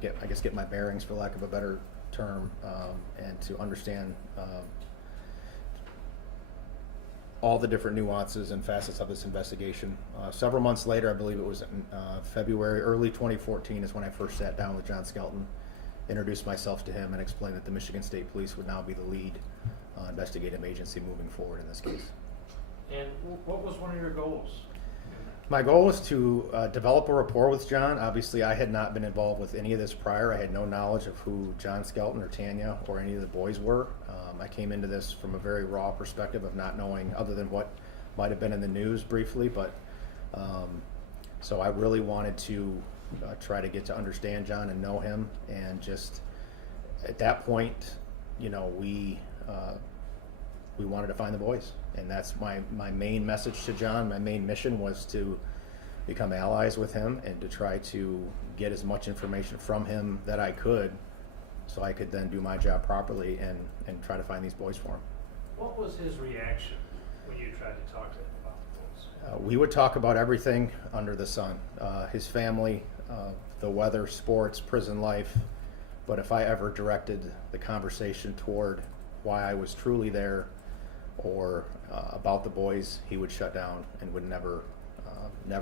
get my bearings, for lack of a better term, and to understand all the different nuances and facets of this investigation. Several months later, I believe it was in February, early 2014, is when I first sat down with John Skelton, introduced myself to him, and explained that the Michigan State Police would now be the lead investigative agency moving forward in this case. And what was one of your goals? My goal was to develop a rapport with John. Obviously, I had not been involved with any of this prior. I had no knowledge of who John Skelton or Tanya or any of the boys were. I came into this from a very raw perspective of not knowing other than what might have been in the news briefly, but so I really wanted to try to get to understand John and know him, and just at that point, we wanted to find the boys. And that's my main message to John. My main mission was to become allies with him and to try to get as much information from him that I could, so I could then do my job properly and try to find these boys for him. What was his reaction when you tried to talk to him about the boys? We would talk about everything under the sun. His family, the weather, sports, prison life. But if I ever directed the conversation toward why I was truly there or about the boys, he would shut down and would never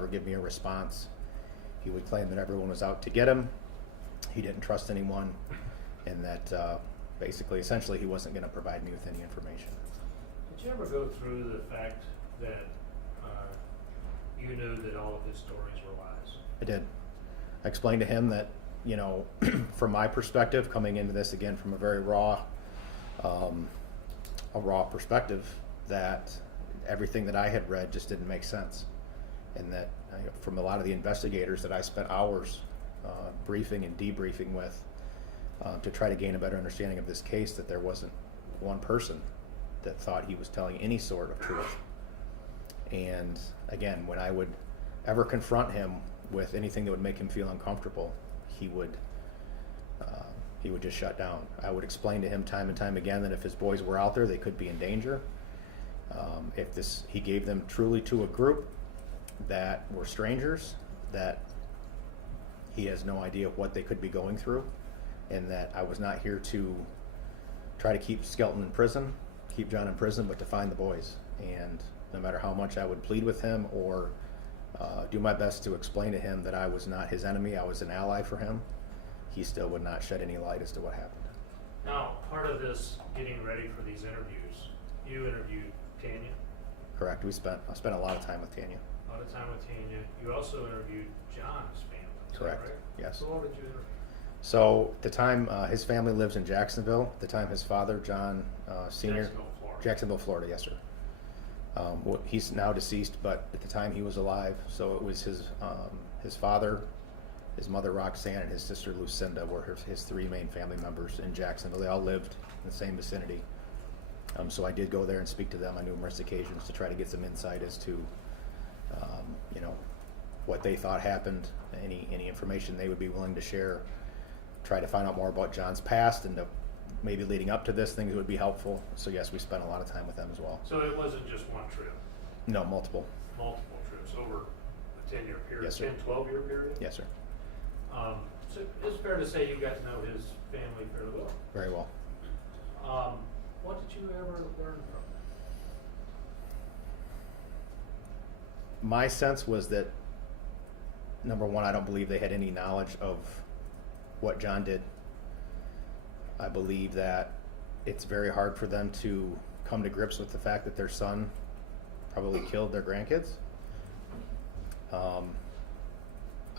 give me a response. He would claim that everyone was out to get him. He didn't trust anyone, and that essentially he wasn't going to provide me with any information. Did you ever go through the fact that you knew that all of his stories were lies? I did. I explained to him that, from my perspective, coming into this again from a very raw perspective, that everything that I had read just didn't make sense, and that from a lot of the investigators that I spent hours briefing and debriefing with to try to gain a better understanding of this case, that there wasn't one person that thought he was telling any sort of truth. And again, when I would ever confront him with anything that would make him feel uncomfortable, he would just shut down. I would explain to him time and time again that if his boys were out there, they could be in danger. He gave them truly to a group that were strangers, that he has no idea what they could be going through, and that I was not here to try to keep Skelton in prison, keep John in prison, but to find the boys. And no matter how much I would plead with him or do my best to explain to him that I was not his enemy, I was an ally for him, he still would not shed any light as to what happened. Now, part of this getting ready for these interviews, you interviewed Tanya? Correct. I spent a lot of time with Tanya. A lot of time with Tanya. You also interviewed John's family. Correct. Right? Yes. So what did you interview? So at the time, his family lives in Jacksonville. At the time, his father, John Sr. Jacksonville, Florida. Yes, sir. He's now deceased, but at the time he was alive. So it was his father, his mother Roxanne, and his sister Lucinda were his three main family members in Jacksonville. They all lived in the same vicinity. So I did go there and speak to them on numerous occasions to try to get some insight as to what they thought happened, any information they would be willing to share, try to find out more about John's past, and maybe leading up to this, things would be helpful. So yes, we spent a lot of time with them as well. So it wasn't just one trip? No, multiple. Multiple trips over a 10-year period? Yes, sir. 10, 12-year period? Yes, sir. So it's fair to say you got to know his family fairly well? Very well. What did you ever learn from them? My sense was that, number one, I don't believe they had any knowledge of what John did. I believe that it's very hard for them to come to grips with the fact that their son probably killed their grandkids.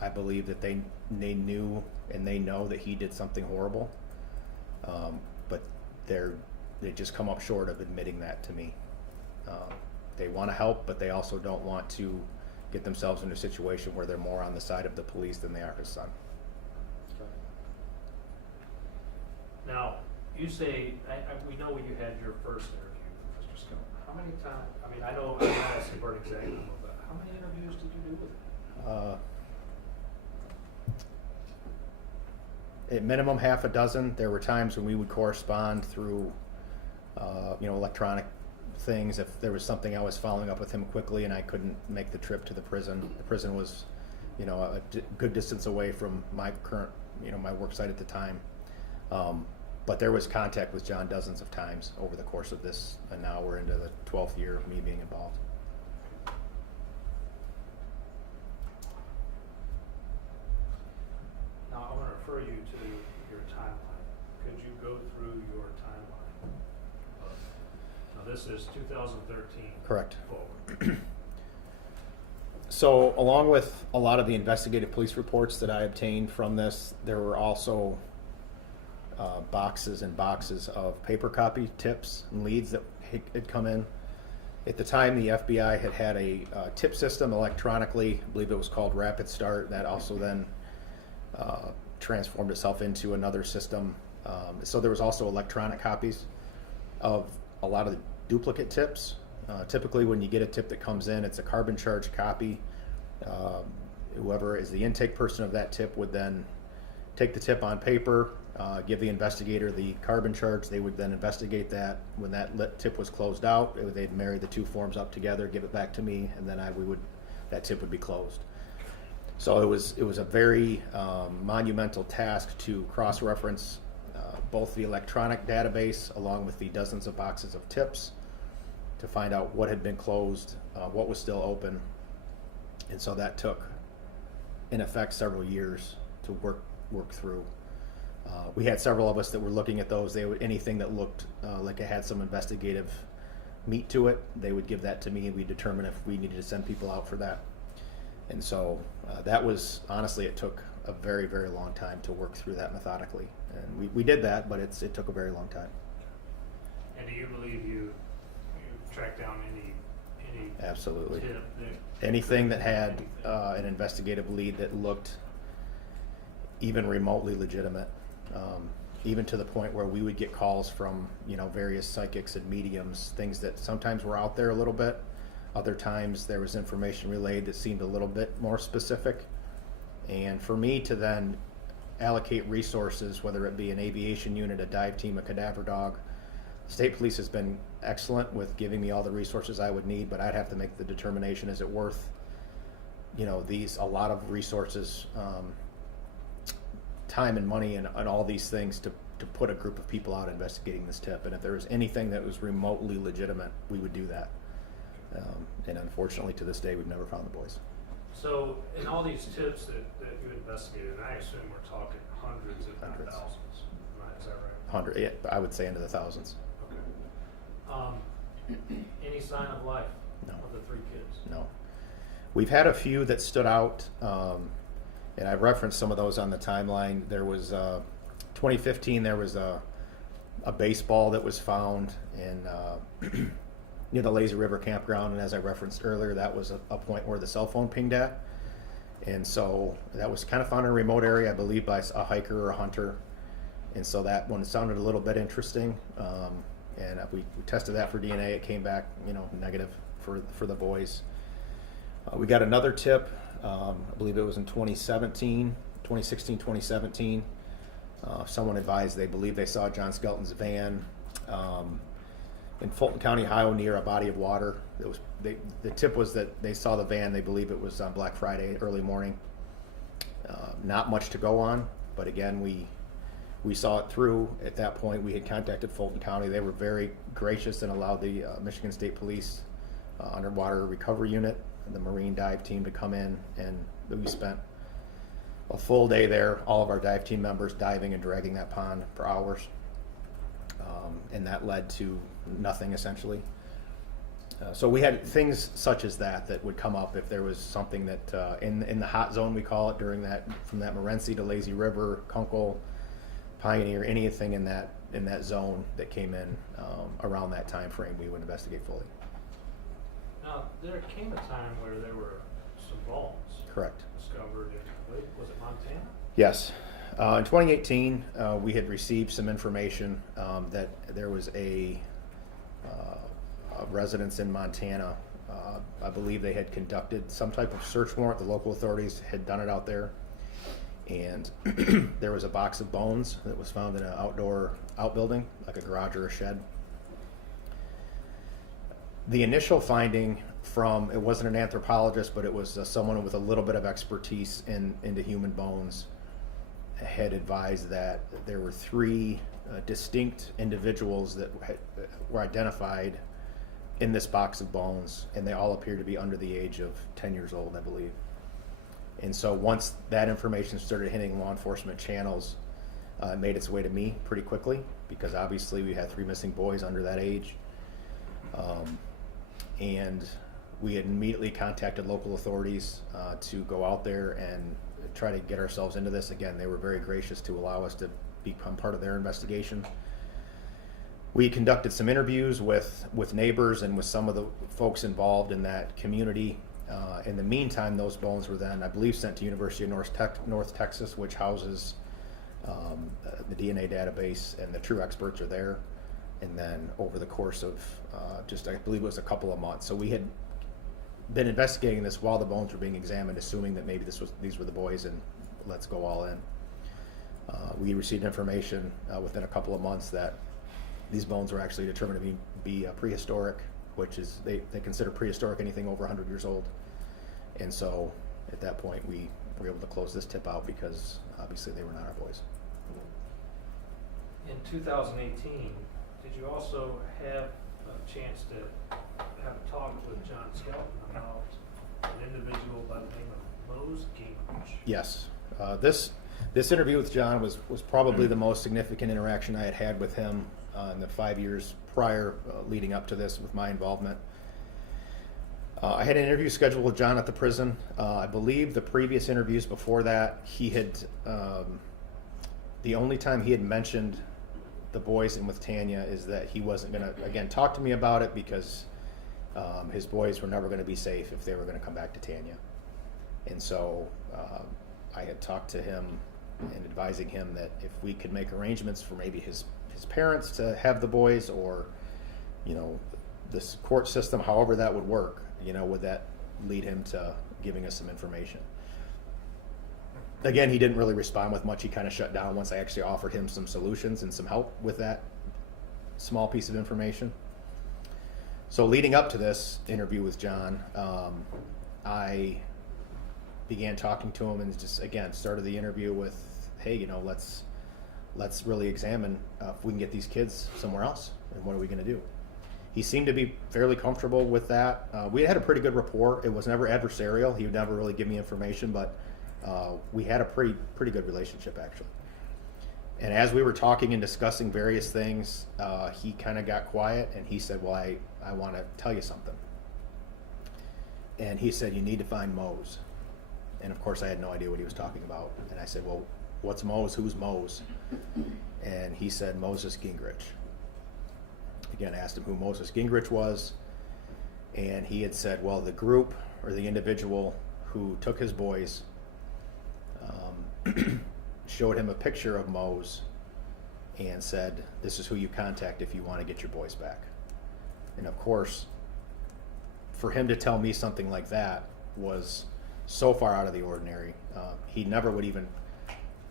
I believe that they knew and they know that he did something horrible, but they just come up short of admitting that to me. They want to help, but they also don't want to get themselves in a situation where they're more on the side of the police than they are his son. Now, you say, we know when you had your first interview with Mr. Skelton. How many times, I know I'm not asking for an example, but how many interviews did you do with him? At minimum half a dozen. There were times when we would correspond through electronic things. If there was something I was following up with him quickly and I couldn't make the trip to the prison was a good distance away from my current my work site at the time. But there was contact with John dozens of times over the course of this, and now we're into the 12th year of me being involved. Now, I want to refer you to your timeline. Could you go through your timeline? Now, this is 2013. Correct. Forward. So along with a lot of the investigative police reports that I obtained from this, there were also boxes and boxes of paper copy tips and leads that had come in. At the time, the FBI had a tip system electronically. I believe it was called Rapid Start. That also then transformed itself into another system. So there was also electronic copies of a lot of the duplicate tips. Typically, when you get a tip that comes in, it's a carbon charge copy. Whoever is the intake person of that tip would then take the tip on paper, give the investigator the carbon charge. They would then investigate that. When that tip was closed out, they'd marry the two forms up together, give it back to me, and then that tip would be closed. So it was a very monumental task to cross-reference both the electronic database along with the dozens of boxes of tips to find out what had been closed, what was still open. And so that took, in effect, several years to work through. We had several of us that were looking at those. Anything that looked like it had some investigative meat to it, they would give that to me, and we'd determine if we needed to send people out for that. And so that was, honestly, it took a very, very long time to work through that methodically. And we did that, but it took a very long time. And do you believe you tracked down any Absolutely. tip Anything that had an investigative lead that looked even remotely legitimate, even to the point where we would get calls from various psychics and mediums, things that sometimes were out there a little bit. Other times there was information relayed that seemed a little bit more specific. And for me to then allocate resources, whether it be an aviation unit, a dive team, a cadaver dog, state police has been excellent with giving me all the resources I would need, but I'd have to make the determination, is it worth a lot of resources, time and money and all these things to put a group of people out investigating this tip. And if there was anything that was remotely legitimate, we would do that. And unfortunately, to this day, we've never found the boys. So in all these tips that you investigated, and I assume we're talking hundreds if not thousands, right? Is that right? Yeah, I would say into the thousands. Okay. Any sign of life No. of the three kids? No. We've had a few that stood out, and I've referenced some of those on the timeline. There was 2015. There was a baseball that was found in near the Lazy River campground, and as I referenced earlier, that was a point where the cell phone pinged at, and so that was kind of found in a remote area, I believe, by a hiker or a hunter, and so that one sounded a little bit interesting. And we tested that for DNA. It came back, negative for the boys. We got another tip. I believe it was in 2016, 2017. Someone advised they believe they saw John Skelton's van in Fulton County, Ohio, near a body of water. The tip was that they saw the van. They believe it was on Black Friday, early morning. Not much to go on, but again, we saw it through. At that point, we had contacted Fulton County. They were very gracious and allowed the Michigan State Police Underwater Recovery Unit and the Marine Dive Team to come in, and we spent a full day there, all of our dive team members diving and dragging that pond for hours, and that led to nothing, essentially. So we had things such as that would come up if there was something that in the hot zone, we call it, during that, from that Morenci to Lazy River, Kunkel, Pioneer, anything in that zone that came in around that time frame, we would investigate fully. Now, there came a time where there were some bones. Correct. Discovered in, was it Montana? Yes. In 2018, we had received some information that there was a residence in Montana. I believe they had conducted some type of search warrant. The local authorities had done it out there. And there was a box of bones that was found in an outdoor outbuilding, like a garage or a shed. The initial finding it wasn't an anthropologist, but it was someone with a little bit of expertise into human bones, had advised that there were three distinct individuals that were identified in this box of bones, and they all appeared to be under the age of 10 years old, I believe. And so once that information started hitting law enforcement channels, it made its way to me pretty quickly, because obviously we had three missing boys under that age. And we had immediately contacted local authorities to go out there and try to get ourselves into this. Again, they were very gracious to allow us to become part of their investigation. We conducted some interviews with neighbors and with some of the folks involved in that community. In the meantime, those bones were then, I believe, sent to University of North Texas, which houses the DNA database, and the true experts are there. And then over the course of I believe it was a couple of months. So we had been investigating this while the bones were being examined, assuming that maybe these were the boys, and let's go all in. We received information within a couple of months that these bones were actually determined to be prehistoric, which is, they consider prehistoric anything over 100 years old. And so at that point we were able to close this tip out, because obviously they were not our boys. In 2018, did you also have a chance to have a talk with John Skelton about an individual by the name of Moses Gingrich? Yes. This interview with John was probably the most significant interaction I had had with him in the 5 years prior, leading up to this, with my involvement. I had an interview scheduled with John at the prison. I believe the previous interviews before that, he had, the only time he had mentioned the boys and with Tanya is that he wasn't going to, again, talk to me about it, because his boys were never going to be safe if they were going to come back to Tanya. And so I had talked to him and advising him that if we could make arrangements for maybe his parents to have the boys, or, you know, this court system, however that would work, you know, would that lead him to giving us some information. Again, he didn't really respond with much. He kind of shut down once I actually offered him some solutions and some help with that small piece of information. So leading up to this interview with John, I began talking to him, and just, again, started the interview with, hey, you know, let's really examine if we can get these kids somewhere else, and what are we going to do. He seemed to be fairly comfortable with that. We had a pretty good rapport. It was never adversarial. He would never really give me information, but we had a pretty good relationship, actually. And as we were talking and discussing various things, he kind of got quiet, and he said, well, I want to tell you something. And he said, you need to find Mose. And of course I had no idea what he was talking about. And I said, well, what's Mose? Who's Mose? And he said, Moses Gingrich. Again, I asked him who Moses Gingrich was, and he had said, well, the group, or the individual who took his boys, showed him a picture of Mose and said, this is who you contact if you want to get your boys back. And of course, for him to tell me something like that was so far out of the ordinary. He never would even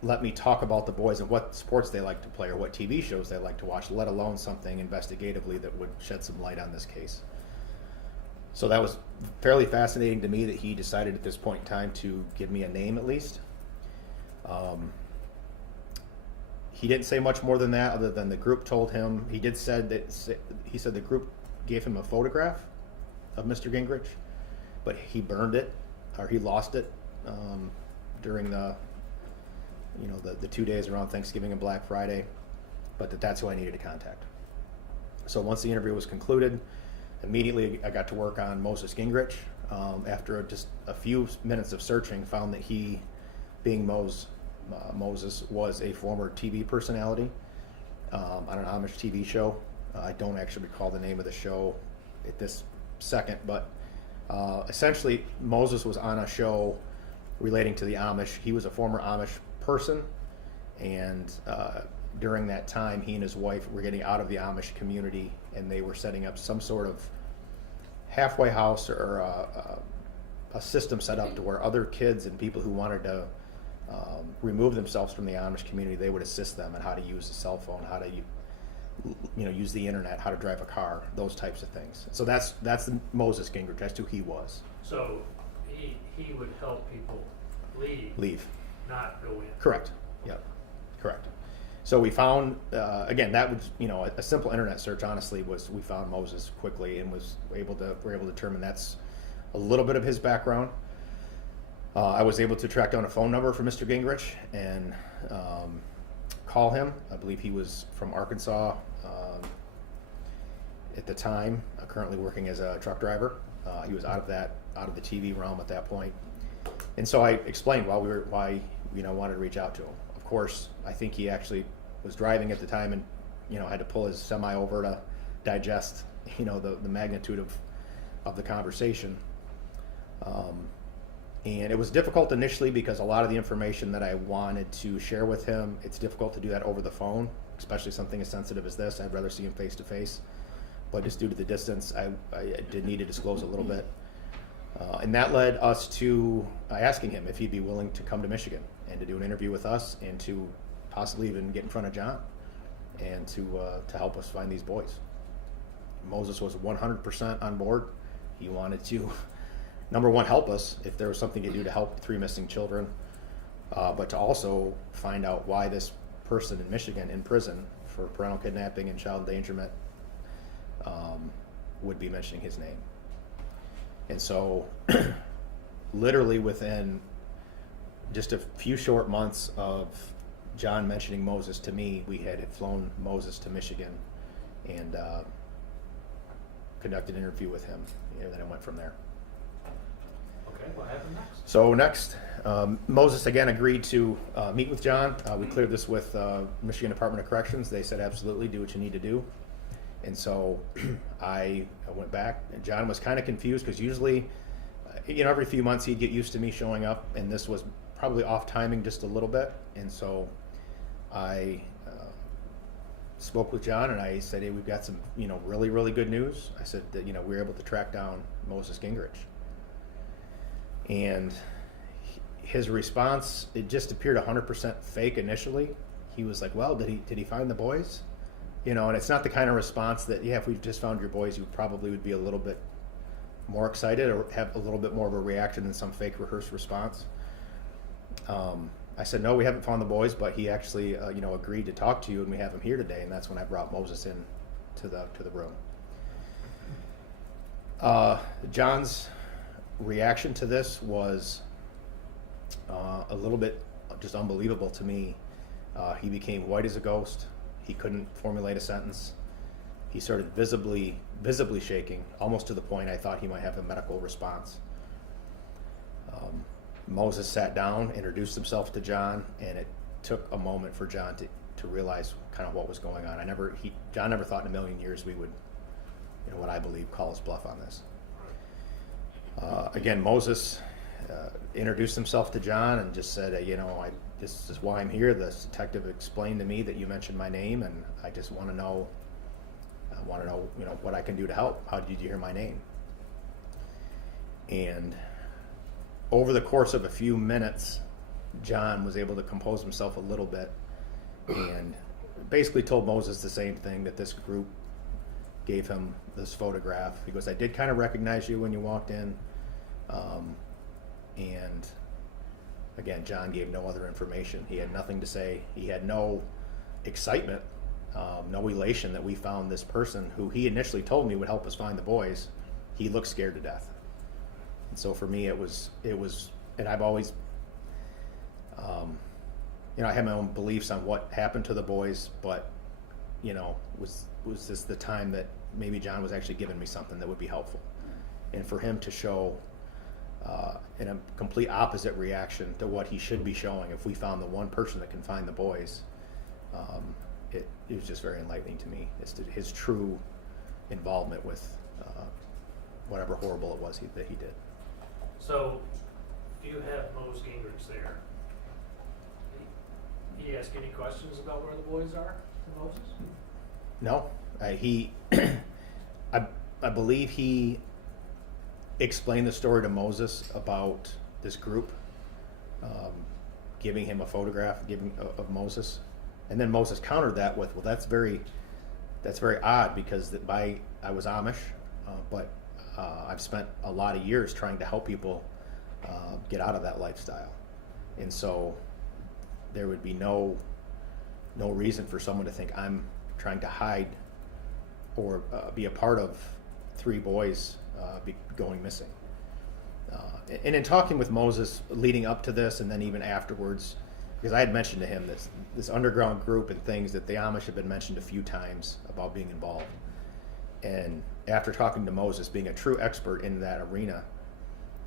let me talk about the boys and what sports they like to play or what TV shows they like to watch, let alone something investigatively that would shed some light on this case. So that was fairly fascinating to me, that he decided at this point in time to give me a name at least. He didn't say much more than that, other than the group told him. He said the group gave him a photograph of Mr. Gingrich, but he burned it, or he lost it during the 2 days around Thanksgiving and Black Friday, but that's who I needed to contact. So once the interview was concluded, immediately I got to work on Moses Gingrich. After just a few minutes of searching, found that he, being Moses, was a former TV personality on an Amish TV show. I don't actually recall the name of the show at this second, but essentially Moses was on a show relating to the Amish. He was a former Amish person, and during that time he and his wife were getting out of the Amish community, and they were setting up some sort of halfway house, or a system set up to where other kids and people who wanted to remove themselves from the Amish community, they would assist them in how to use a cell phone, how to use the internet, how to drive a car, those types of things. So that's Moses Gingrich. That's who he was. So he would help people leave, Leave. not go in. Correct. Yep, correct. So we found, again, that was, a simple internet search, honestly, we found Moses quickly and were able to determine that's a little bit of his background. I was able to track down a phone number for Mr. Gingrich and call him. I believe he was from Arkansas at the time, currently working as a truck driver. He was out of the TV realm at that point. And so I explained why wanted to reach out to him. Of course, I think he actually was driving at the time and, had to pull his semi over to digest, the magnitude of the conversation. And it was difficult initially because a lot of the information that I wanted to share with him, it's difficult to do that over the phone, especially something as sensitive as this. I'd rather see him face to face. But just due to the distance, I did need to disclose a little bit. And that led us to asking him if he'd be willing to come to Michigan and to do an interview with us and to possibly even get in front of John and to help us find these boys. Moses was 100% on board. He wanted to, number one, help us if there was something to do to help 3 missing children, but to also find out why this person in Michigan in prison for parental kidnapping and child endangerment would be mentioning his name. And so literally within just a few short months of John mentioning Moses to me, we had flown Moses to Michigan and conducted an interview with him. And then it went from there. Okay, what happened next? So next, Moses again agreed to meet with John. We cleared this with Michigan Department of Corrections. They said, absolutely, do what you need to do. And so I went back, and John was kind of confused because usually, every few months he'd get used to me showing up, and this was probably off timing just a little bit. And so I spoke with John, and I said, hey, we've got some, really, really good news. I said that, we were able to track down Moses Gingrich. And his response, it just appeared 100% fake initially. He was like, well, did he find the boys? And it's not the kind of response that, if we just found your boys, you probably would be a little bit more excited or have a little bit more of a reaction than some fake rehearsed response. I said, no, we haven't found the boys, but he actually, agreed to talk to you, and we have him here today. And that's when I brought Moses in to the room. John's reaction to this was a little bit just unbelievable to me. He became white as a ghost. He couldn't formulate a sentence. He started visibly shaking, almost to the point I thought he might have a medical response. Moses sat down, introduced himself to John, and it took a moment for John to realize kind of what was going on. John never thought in a million years we would, what I believe, call his bluff on this. Again, Moses introduced himself to John and just said, this is why I'm here. This detective explained to me that you mentioned my name, and I just want to know, what I can do to help. How did you hear my name? And over the course of a few minutes, John was able to compose himself a little bit and basically told Moses the same thing, that this group gave him this photograph. He goes, I did kind of recognize you when you walked in. And again, John gave no other information. He had nothing to say. He had no excitement, no elation that we found this person who he initially told me would help us find the boys. He looked scared to death. And so for me, it was, and I've always, I have my own beliefs on what happened to the boys, but, was this the time that maybe John was actually giving me something that would be helpful? And for him to show in a complete opposite reaction to what he should be showing if we found the one person that can find the boys, it was just very enlightening to me as to his true involvement with whatever horrible it was that he did. So, you have Moses Gingrich there. Did he ask any questions about where the boys are to Moses? No, I believe he explained the story to Moses about this group, giving him a photograph of Moses, and then Moses countered that with, well, that's very odd because I was Amish, but I've spent a lot of years trying to help people get out of that lifestyle, and so there would be no reason for someone to think I'm trying to hide or be a part of 3 boys going missing. And in talking with Moses leading up to this and then even afterwards, because I had mentioned to him this underground group and things that the Amish had been mentioned a few times about being involved. And after talking to Moses, being a true expert in that arena,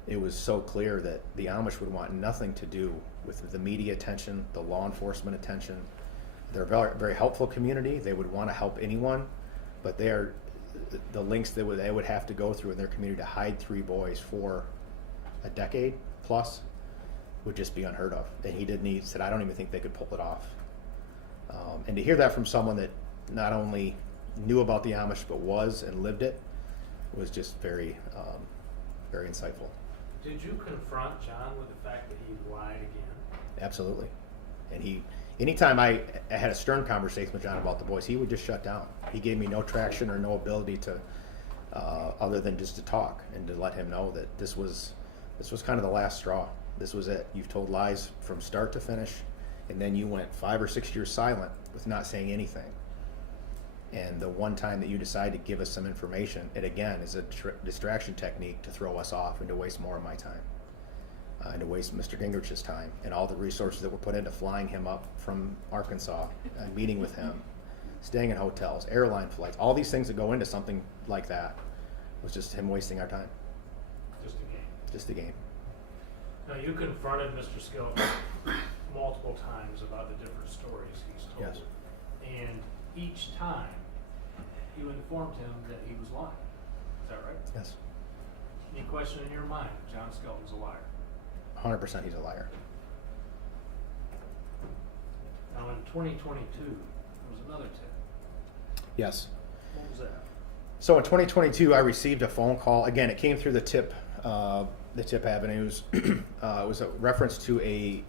it was so clear that the Amish would want nothing to do with the media attention, the law enforcement attention. They're a very, very helpful community. They would want to help anyone, but the links they would have to go through in their community to hide 3 boys for a decade plus would just be unheard of. And he said, I don't even think they could pull it off. And to hear that from someone that not only knew about the Amish but was and lived it was just very, very insightful. Did you confront John with the fact that he lied again? Absolutely. And anytime I had a stern conversation with John about the boys, he would just shut down. He gave me no traction or no ability to, other than just to talk and to let him know that this was kind of the last straw. This was it. You've told lies from start to finish, and then you went 5 or 6 years silent with not saying anything. And the one time that you decide to give us some information, it again is a distraction technique to throw us off and to waste more of my time. And to waste Mr. Gingrich's time and all the resources that were put into flying him up from Arkansas, meeting with him, staying in hotels, airline flights, all these things that go into something like that was just him wasting our time. Just a game. Just a game. Now, you confronted Mr. Skelton multiple times about the different stories he's told. Yes. And each time, you informed him that he was lying. Is that right? Yes. Any question in your mind that John Skelton's a liar? 100% he's a liar. Now, in 2022, there was another tip. Yes. What was that? So in 2022, I received a phone call. Again, it came through the tip avenues. It was a reference to a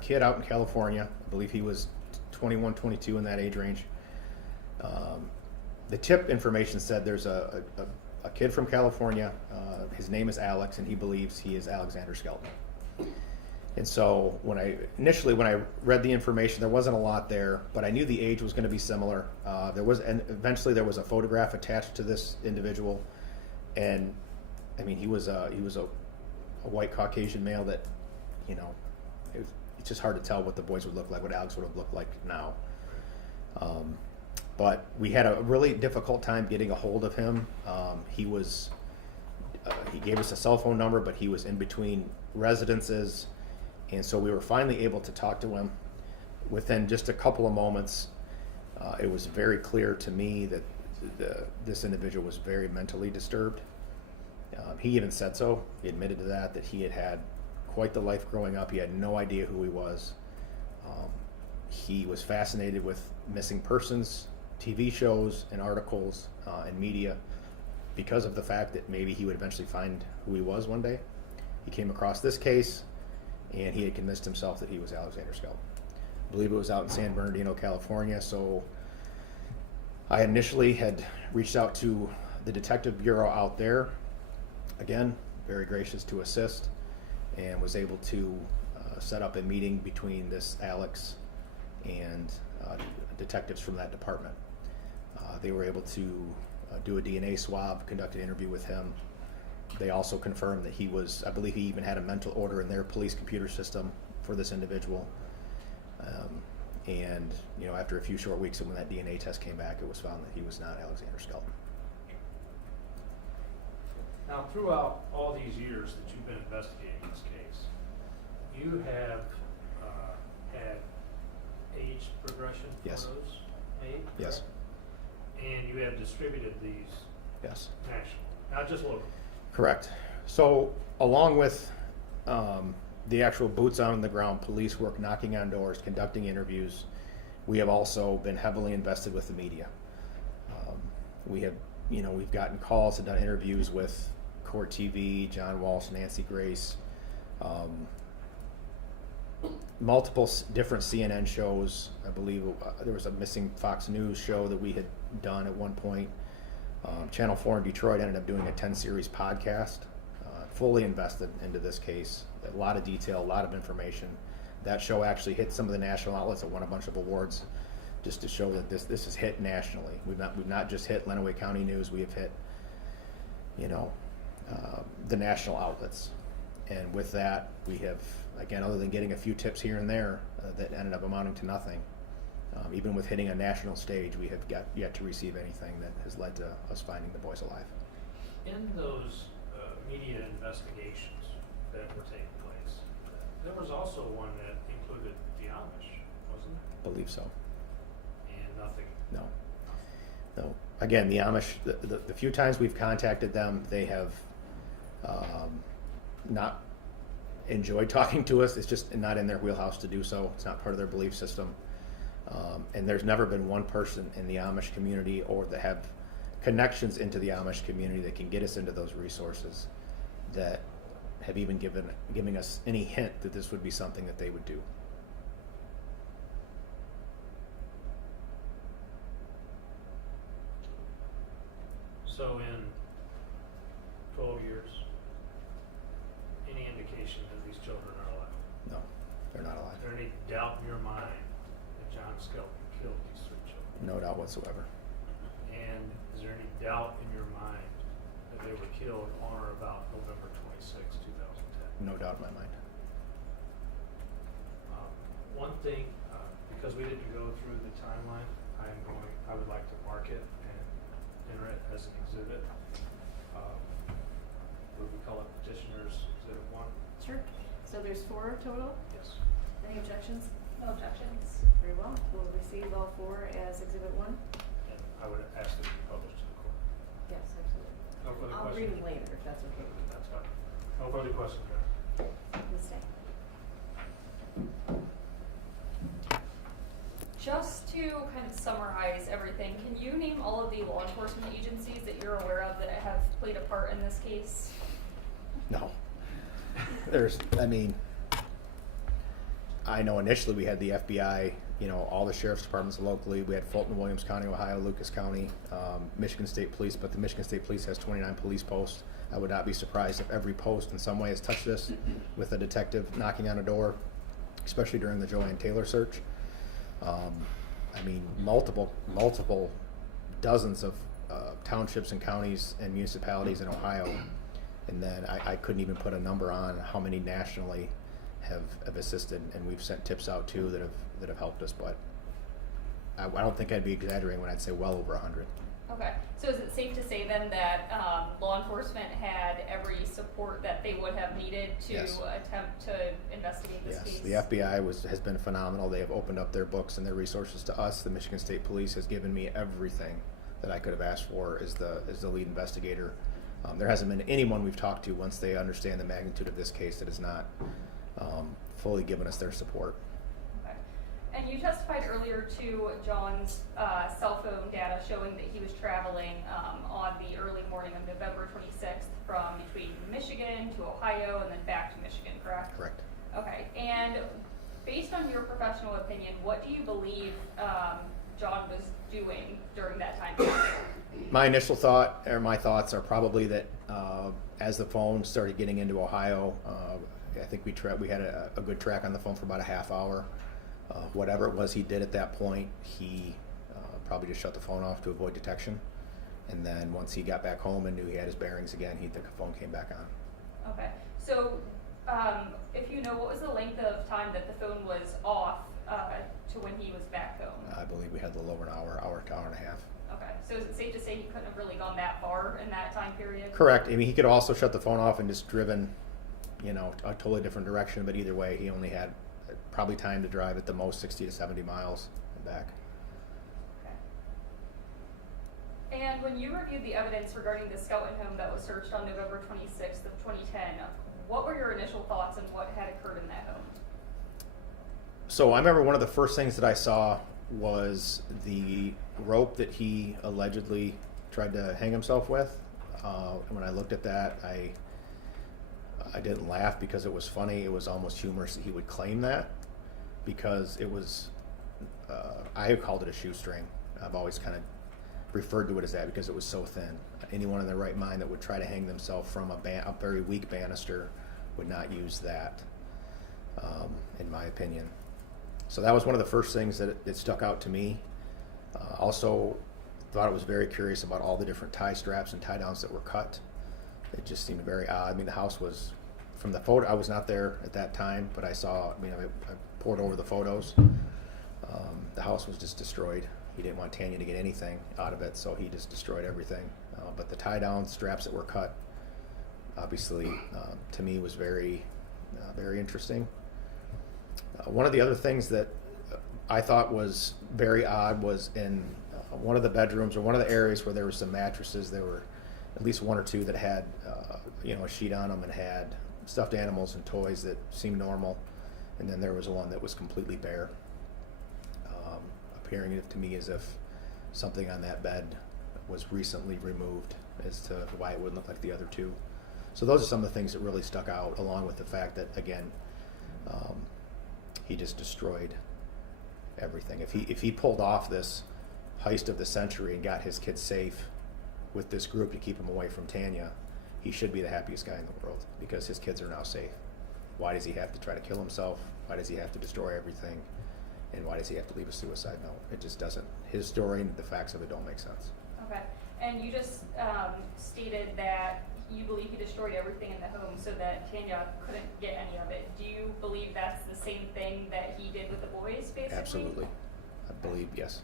kid out in California. I believe he was 21, 22 in that age range. The tip information said there's a kid from California. His name is Alex, and he believes he is Alexander Skelton. And so when I read the information, there wasn't a lot there, but I knew the age was going to be similar. And eventually there was a photograph attached to this individual, and I mean he was a white Caucasian male that, it's just hard to tell what the boys would look like, what Alex would have looked like now. But we had a really difficult time getting a hold of him. He gave us a cell phone number, but he was in between residences. And so we were finally able to talk to him. Within just a couple of moments, it was very clear to me that this individual was very mentally disturbed. He even said so. He admitted to that he had had quite the life growing up. He had no idea who he was. He was fascinated with missing persons, TV shows, and articles, and media because of the fact that maybe he would eventually find who he was one day. He came across this case, and he had convinced himself that he was Alexander Skelton. I believe it was out in San Bernardino, California. So I initially had reached out to the Detective Bureau out there, again, very gracious to assist, and was able to set up a meeting between this Alex and detectives from that department. They were able to do a DNA swab, conduct an interview with him. They also confirmed that I believe he even had a mental order in their police computer system for this individual. And after a few short weeks, and when that DNA test came back, it was found that he was not Alexander Skelton. Now, throughout all these years that you've been investigating this case, you have had age progression Yes. photos made? Yes. And you have distributed these Yes. nationally, not just locally. Correct. So along with the actual boots on the ground police work, knocking on doors, conducting interviews, we have also been heavily invested with the media. We've gotten calls and done interviews with Court TV, John Walsh, Nancy Grace, multiple different CNN shows. I believe there was a missing Fox News show that we had done at one point. Channel 4 in Detroit ended up doing a 10-series podcast, fully invested into this case. A lot of detail, a lot of information, that show actually hit some of the national outlets. It won a bunch of awards, just to show that this has hit nationally. We've not just hit Lenawee County News. We have hit, the national outlets. And with that, we have, again, other than getting a few tips here and there that ended up amounting to nothing, even with hitting a national stage, we have yet to receive anything that has led to us finding the boys alive. In those media investigations that were taking place, there was also one that included the Amish, wasn't there? Believe so. And nothing. No. Again, the Amish, the few times we've contacted them, they have not enjoyed talking to us. It's just not in their wheelhouse to do so. It's not part of their belief system. And there's never been one person in the Amish community or that have connections into the Amish community that can get us into those resources that have even giving us any hint that this would be something that they would do. So in 12 years, any indication that these children are alive? No, they're not alive. Is there any doubt in your mind that John Skelton killed these 3 children? No doubt whatsoever. And is there any doubt in your mind that they were killed on or about November 26, 2010? No doubt in my mind. One thing, because we didn't go through the timeline, I would like to mark it and enter it as an exhibit. Would we call it petitioners exhibit 1? Sure. So there's 4 total? Yes. Any objections? No objections. Very well. We'll receive all 4 as exhibit 1? And I would ask that it be published to the court. Yes, absolutely. No further I'll questions? read them later if that's okay with you. That's fine. No further questions, John. Ms. Day. Just to kind of summarize everything, can you name all of the law enforcement agencies that you're aware of that have played a part in this case? No. I know initially we had the FBI, all the sheriff's departments locally. We had Fulton, Williams County, Ohio, Lucas County, Michigan State Police, but the Michigan State Police has 29 police posts. I would not be surprised if every post in some way has touched this with a detective knocking on a door, especially during the Joanne Taylor search. Multiple dozens of townships and counties and municipalities in Ohio. And then I couldn't even put a number on how many nationally have assisted, and we've sent tips out too that have helped us. But I don't think I'd be exaggerating when I'd say well over 100. Okay, so is it safe to say then that law enforcement had every support that they would have needed to Yes. attempt to investigate this case? Yes, the FBI has been phenomenal. They have opened up their books and their resources to us. The Michigan State Police has given me everything that I could have asked for as the lead investigator. There hasn't been anyone we've talked to once they understand the magnitude of this case that has not fully given us their support. Okay. And you testified earlier to John's cell phone data showing that he was traveling on the early morning of November 26th from between Michigan to Ohio and then back to Michigan, correct? Correct. Okay, and based on your professional opinion, what do you believe John was doing during that time period? My initial thought, or my thoughts, are probably that as the phone started getting into Ohio, I think we had a good track on the phone for about a half hour. Whatever it was he did at that point, he probably just shut the phone off to avoid detection. And then once he got back home and knew he had his bearings again, the phone came back on. Okay, so if you know, what was the length of time that the phone was off to when he was back home? I believe we had a little over an hour to hour and a half. Okay, so is it safe to say he couldn't have really gone that far in that time period? Correct. He could have also shut the phone off and just driven, a totally different direction. But either way, he only had probably time to drive at the most 60 to 70 miles and back. Okay. And when you reviewed the evidence regarding the Skelton home that was searched on November 26th of 2010, what were your initial thoughts on what had occurred in that home? So I remember one of the first things that I saw was the rope that he allegedly tried to hang himself with. When I looked at that, I didn't laugh because it was funny. It was almost humorous that he would claim that, because it was, I called it a shoestring. I've always kind of referred to it as that because it was so thin. Anyone in their right mind that would try to hang themselves from a very weak banister would not use that. in my opinion. So that was one of the first things that stuck out to me. Also, thought it was very curious about all the different tie straps and tie downs that were cut. It just seemed very odd. I mean, the house was, from the photo, I was not there at that time, but I saw, I poured over the photos. The house was just destroyed. He didn't want Tanya to get anything out of it, so he just destroyed everything. But the tie down straps that were cut, obviously, to me was very interesting. One of the other things that I thought was very odd was in one of the bedrooms or one of the areas where there were some mattresses. There were at least one or two that had a sheet on them and had stuffed animals and toys that seemed normal, and then there was one that was completely bare, appearing to me as if something on that bed was recently removed, as to why it wouldn't look like the other two. So those are some of the things that really stuck out, along with the fact that, again, he just destroyed everything. If he pulled off this heist of the century and got his kids safe with this group to keep him away from Tanya, he should be the happiest guy in the world, because his kids are now safe. Why does he have to try to kill himself? Why does he have to destroy everything? And why does he have to leave a suicide note? It just doesn't. His story and the facts of it don't make sense. Okay, and you just stated that you believe he destroyed everything in the home so that Tanya couldn't get any of it. Do you believe that's the same thing that he did with the boys, basically? Absolutely. I believe, yes.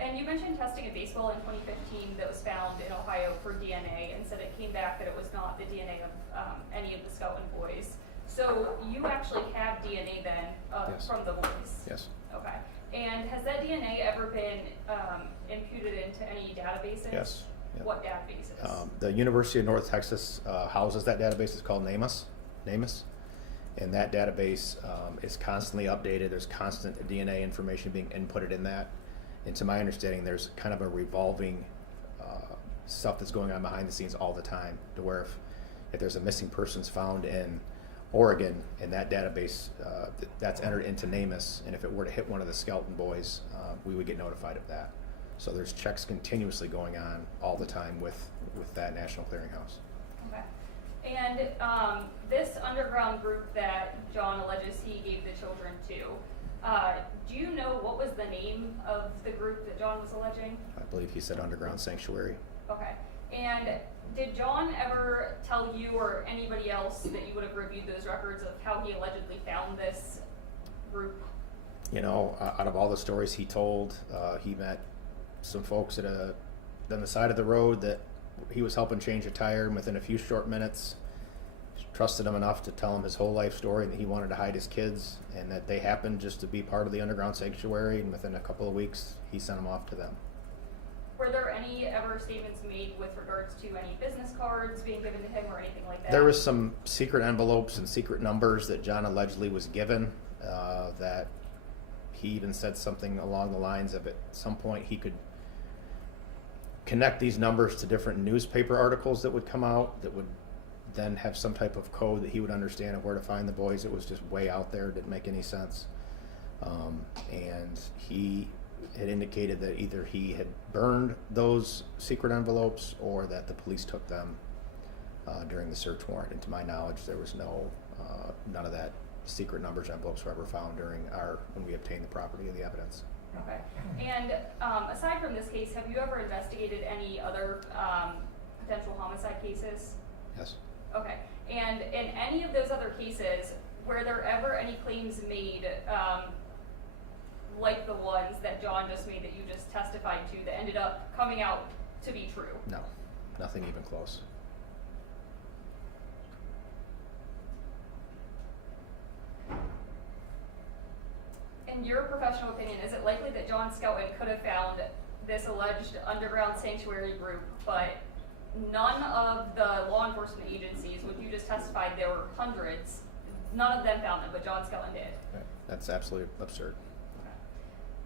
And you mentioned testing a baseball in 2015 that was found in Ohio for DNA, and said it came back that it was not the DNA of any of the Skelton boys. So you actually have DNA then Yes. from the boys? Yes. Okay. And has that DNA ever been imputed into any databases? Yes. Yep. What databases? The University of North Texas houses that database. It's called NamUs. And that database is constantly updated. There's constant DNA information being inputted in that. And to my understanding, there's kind of a revolving stuff that's going on behind the scenes all the time, to where if there's a missing persons found in Oregon, and that database that's entered into NamUs, and if it were to hit one of the Skelton boys, we would get notified of that. So there's checks continuously going on all the time with that National Clearinghouse. Okay. And this underground group that John alleges he gave the children to, do you know what was the name of the group that John was alleging? I believe he said Underground Sanctuary. Okay. And did John ever tell you or anybody else that you would have reviewed those records of how he allegedly found this group? Out of all the stories he told, he met some folks on the side of the road that he was helping change a tire, and within a few short minutes trusted him enough to tell him his whole life story, and that he wanted to hide his kids, and that they happened just to be part of the Underground Sanctuary, and within a couple of weeks he sent them off to them. Were there any ever statements made with regards to any business cards being given to him or anything like that? There was some secret envelopes and secret numbers that John allegedly was given, that he even said something along the lines of, at some point he could connect these numbers to different newspaper articles that would come out that would then have some type of code that he would understand of where to find the boys. It was just way out there, didn't make any sense. And he had indicated that either he had burned those secret envelopes or that the police took them during the search warrant. And to my knowledge, there was none of that secret numbers envelopes were ever found when we obtained the property and the evidence. Okay. And aside from this case, have you ever investigated any other potential homicide cases? Yes. Okay. And in any of those other cases, were there ever any claims made like the ones that John just made that you just testified to that ended up coming out to be true? No, nothing even close. In your professional opinion, is it likely that John Skelton could have found this alleged underground sanctuary group, but none of the law enforcement agencies, when you just testified there were hundreds, none of them found them, but John Skelton did? Right. That's absolutely absurd.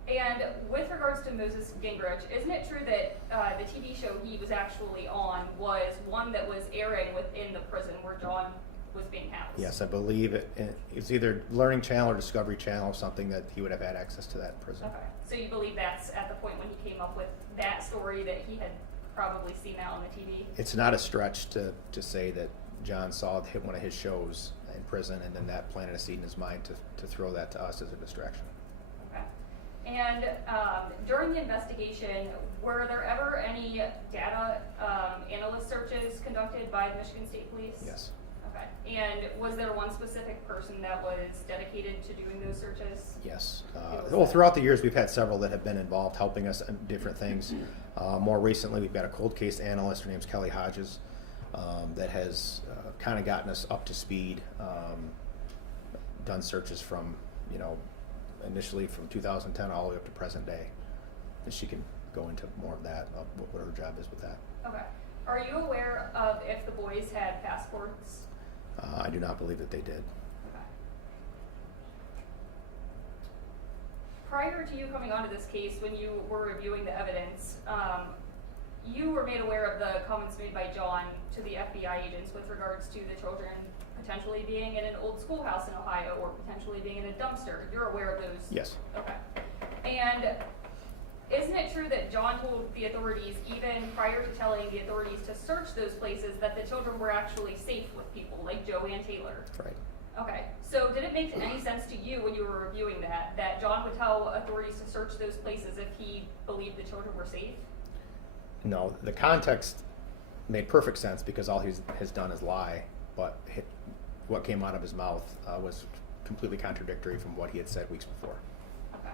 Okay. And with regards to Moses Gingrich, isn't it true that the TV show he was actually on was one that was airing within the prison where John was being housed? Yes, I believe it's either Learning Channel or Discovery Channel, something that he would have had access to that in prison. Okay, so you believe that's at the point when he came up with that story that he had probably seen that on the TV? It's not a stretch to say that John saw one of his shows in prison, and then that planted a seed in his mind to throw that to us as a distraction. Okay. And during the investigation, were there ever any data analyst searches conducted by the Michigan State Police? Yes. Okay. And was there one specific person that was dedicated to doing those searches? Yes. Who was Well, that? throughout the years, we've had several that have been involved helping us in different things. More recently, we've got a cold case analyst. Her name's Kelly Hodges, that has kind of gotten us up to speed. Done searches from, initially from 2010 all the way up to present day. And she can go into more of that, what her job is with that. Okay. Are you aware of if the boys had passports? I do not believe that they did. Okay. Prior to you coming onto this case, when you were reviewing the evidence, you were made aware of the comments made by John to the FBI agents with regards to the children potentially being in an old schoolhouse in Ohio or potentially being in a dumpster. You're aware of those? Yes. Okay. And isn't it true that John told the authorities, even prior to telling the authorities to search those places, that the children were actually safe with people like Joanne Taylor? Right. Okay, so did it make any sense to you when you were reviewing that John would tell authorities to search those places if he believed the children were safe? No, the context made perfect sense because all he has done is lie, but what came out of his mouth was completely contradictory from what he had said weeks before. Okay.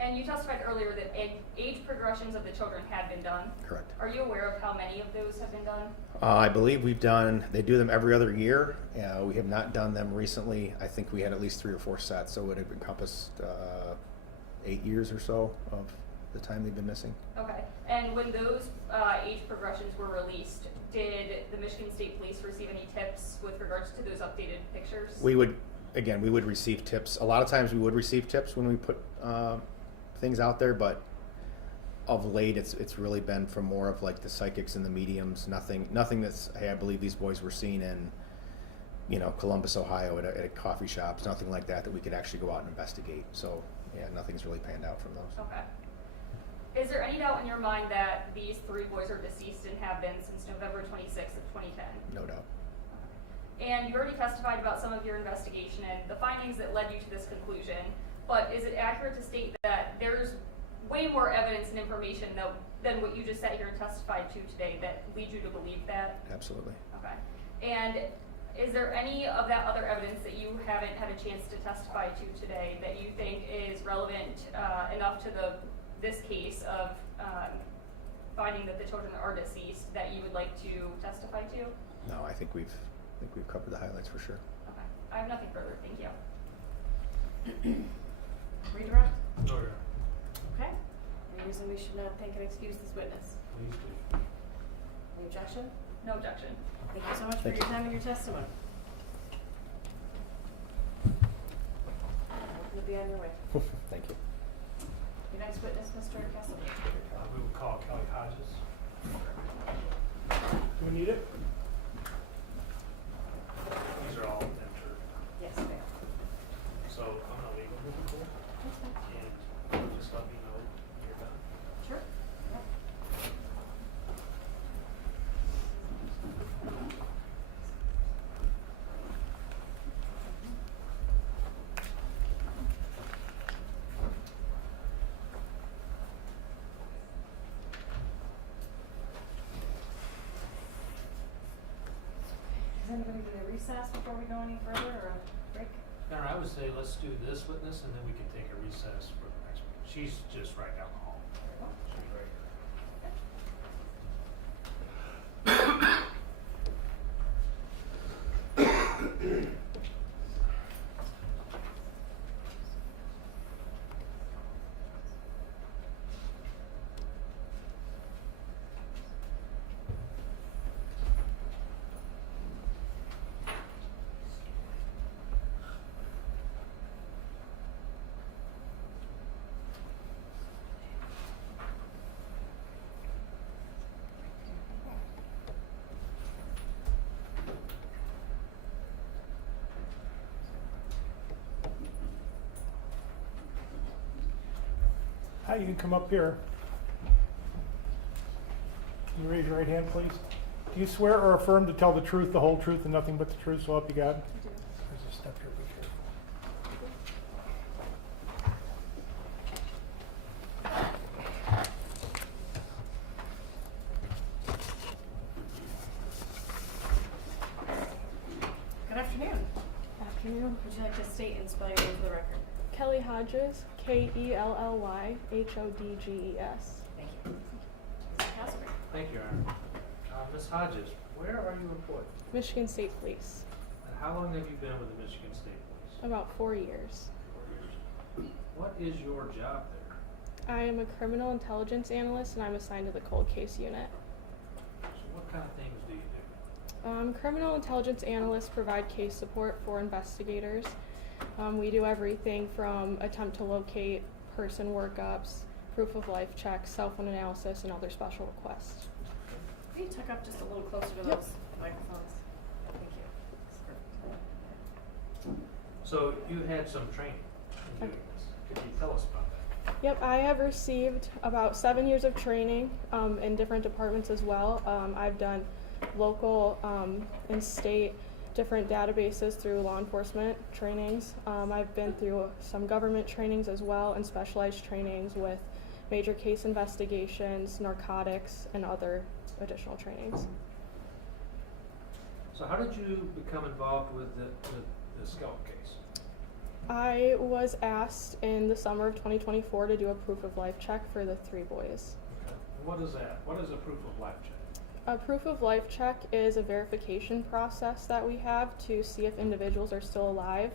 And you testified earlier that age progressions of the children had been done. Correct. Are you aware of how many of those have been done? I believe they do them every other year. We have not done them recently. I think we had at least 3 or 4 sets, so it would have encompassed 8 years or so of the time they've been missing. Okay, and when those age progressions were released, did the Michigan State Police receive any tips with regards to those updated pictures? We would receive tips. A lot of times we would receive tips when we put things out there, but of late it's really been from more of like the psychics and the mediums. Nothing that's, hey, I believe these boys were seen in, Columbus, Ohio at a coffee shop. Nothing like that we could actually go out and investigate. So yeah, nothing's really panned out from those. Okay. Is there any doubt in your mind that these 3 boys are deceased and have been since November 26th of 2010? No doubt. And you already testified about some of your investigation and the findings that led you to this conclusion, but is it accurate to state that there's way more evidence and information than what you just sat here and testified to today that leads you to believe that? Absolutely. Okay. And is there any of that other evidence that you haven't had a chance to testify to today that you think is relevant enough to this case of finding that the children are deceased that you would like to testify to? No, I think we've covered the highlights for sure. Okay. I have nothing further. Thank you. Redirect? No, Your Honor. Okay. Any reason we should not thank and excuse this witness? Please do. Any objection? No objection. Thank you so much for Thank your you. time and your testimony. You'll be on your way. Thank you. Your next witness, Mr. Kessler. We will call Kelly Hodges. Do we need it? These are all entered. Yes, ma'am. So I'm gonna leave them with the court That's fine. and just let me know when you're done. Sure. Yep. Is anybody going to recess before we go any further or a break? Your Honor, I would say let's do this witness and then we can take a recess for the next one. She's just right down the hall. She's right here. Hi, you can come up here. Can you raise your right hand, please? Do you swear or affirm to tell the truth, the whole truth, and nothing but the truth, so help you God? There's a step here, be careful. Good afternoon. Afternoon. Would you like to state and spell your name for the record? Kelly Hodges, KELLYHODGES. Thank you. Mr. Castleberry. Thank you, Aaron. Ms. Hodges, where are you employed? Michigan State Police. And how long have you been with the Michigan State Police? About 4 years. 4 years. What is your job there? I am a criminal intelligence analyst and I'm assigned to the cold case unit. So what kind of things do you do? Criminal intelligence analysts provide case support for investigators. We do everything from attempt to locate person workups, proof of life checks, cell phone analysis, and other special requests. Can you tuck up just a little closer to Yep. those microphones? Thank you. Perfect. So you had some training in doing this. Could you tell us about that? Yep, I have received about 7 years of training in different departments as well. I've done local and state different databases through law enforcement trainings. I've been through some government trainings as well and specialized trainings with major case investigations, narcotics, and other additional trainings. So how did you become involved with the Skelton case? I was asked in the summer of 2024 to do a proof of life check for the 3 boys. Okay. And what is that? What is a proof of life check? A proof of life check is a verification process that we have to see if individuals are still alive.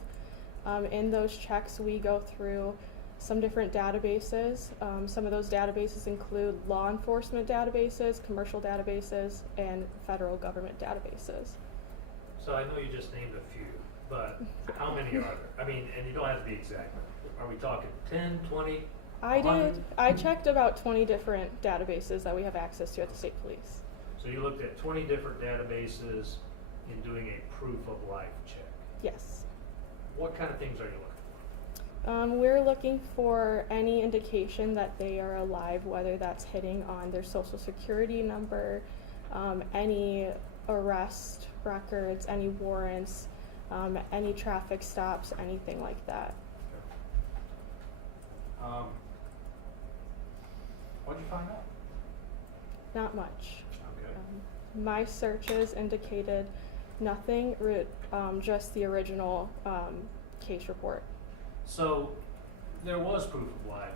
In those checks, we go through some different databases. Some of those databases include law enforcement databases, commercial databases, and federal government databases. So I know you just named a few, but how many are there? I mean, and you don't have to be exact. Are we talking 10, 20? I checked about 20 different databases that we have access to at the state police. So you looked at 20 different databases in doing a proof of life check. Yes. What kind of things are you looking for? We're looking for any indication that they are alive, whether that's hitting on their social security number, any arrest records, any warrants, any traffic stops, anything like that. What'd you find out? Not much. Okay. My searches indicated nothing, just the original case report. So there was proof of life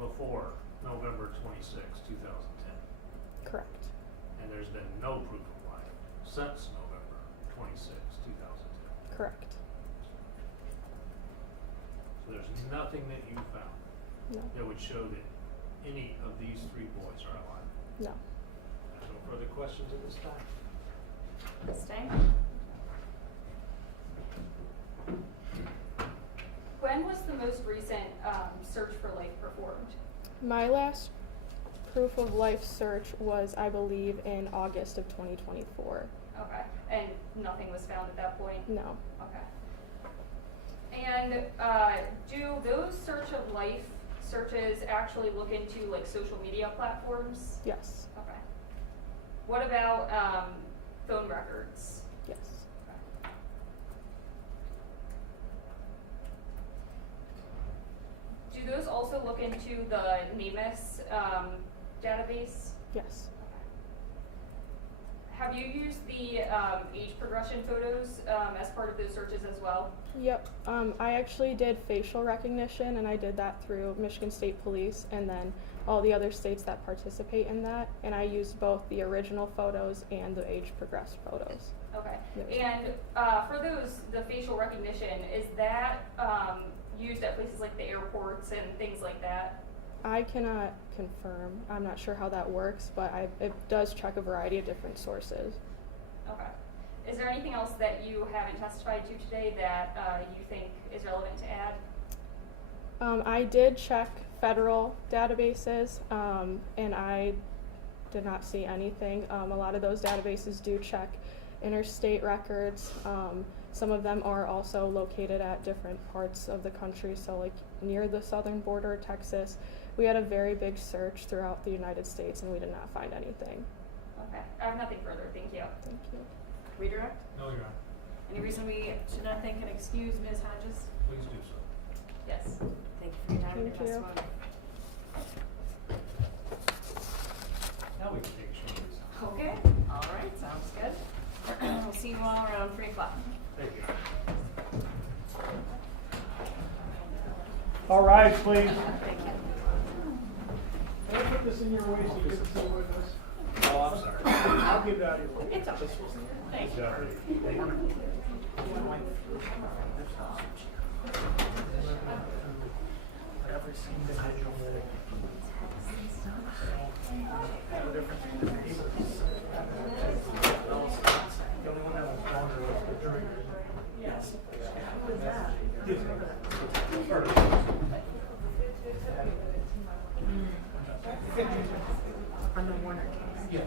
before November 26, 2010, Correct. and there's been no proof of life since November 26, 2010. Correct. So there's nothing that you found No. that would show that any of these 3 boys are alive. No. There's no further questions at this time. Ms. Stang? When was the most recent search for life performed? My last proof of life search was, I believe, in August of 2024. Okay, and nothing was found at that point? No. Okay. And do those search of life searches actually look into like social media platforms? Yes. Okay. What about phone records? Yes. Okay. Do those also look into the NAMUS database? Yes. Okay. Have you used the age progression photos as part of those searches as well? Yep. I actually did facial recognition, and I did that through Michigan State Police and then all the other states that participate in that. And I used both the original photos and the age progressed photos. Okay. Yes. And for those, the facial recognition, is that used at places like the airports and things like that? I cannot confirm. I'm not sure how that works, but it does check a variety of different sources. Okay. Is there anything else that you haven't testified to today that you think is relevant to add? I did check federal databases, and I did not see anything. A lot of those databases do check interstate records. Some of them are also located at different parts of the country, so like near the southern border of Texas. We had a very big search throughout the United States, and we did not find anything. Okay, I have nothing further, thank you. Thank you. Redirect? No, Your Honor. Any reason we should not thank and excuse Ms. Hodges? Please do so. Yes. Thank you for your time and your Thank you. testimony. Now we can take a short recess. Okay, all right, sounds good. We'll see you all around 3 o'clock. Thank you. All right, please. Thank you. Can I put this in your way so you can sit with us? Oh, I'm sorry. I'll get it out of your way. It's okay. Thank you. Thank you. The only one that was longer was the jury. Yes. On the Warner case. Yes.